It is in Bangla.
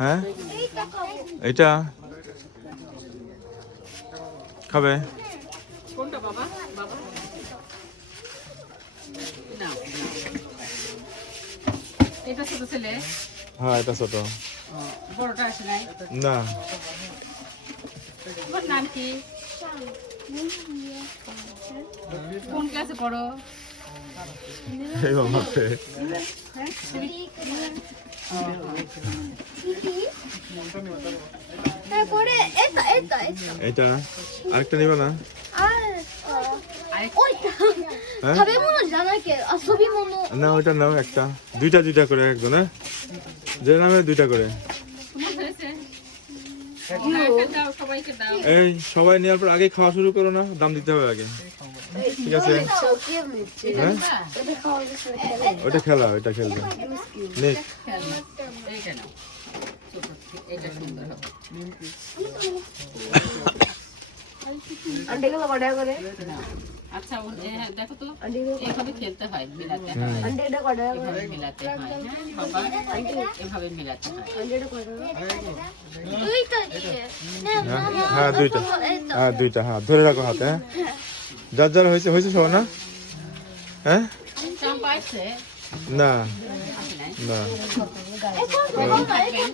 হ্যাঁ এটা খাবে? কোনটা বাবা? বাবা না, এটা ছোট ছেলে। হ্যাঁ এটা ছোট। বড়টা আসে নাই? না তোমার নাম কি? কোন ক্লাসে পড়ো? এই মামাতে তারপরে এটা আরেকটা নিবে না? হ্যাঁ খাবে মনে জানাকে আসবি মনে না ওইটা নাও একটা, দুইটা করে একজন, হ্যাঁ যে নামে দুইটা করে। তোমার হয়েছে? একটা দাও, সবাইকে দাও। এই সবাই নেওয়ার পর আগে খাওয়া শুরু করো না, দাম দিতে হবে আগে, ঠিক আছে? হ্যাঁ ওইটা খেলা, ওইটা খেলবে নে। এইটা নাও, ছোট, এইটা সুন্দর হবে। নাও। আচ্ছা হ্যাঁ, দেখো তো এইভাবে খেলতে হয়, মিলাতে হয়, এভাবে মিলাতে হয়, হ্যাঁ বাবা এভাবে মিলাতে হয়। দুইটা দিয়ে হ্যাঁ দুইটা, হ্যাঁ দুইটা, হ্যাঁ ধরে রাখো হাতে, হ্যাঁ যার যার হয়েছে হয়েছে সবার না? হ্যাঁ চাম্পা আসছে? না আসে নাই? না থাকবেন।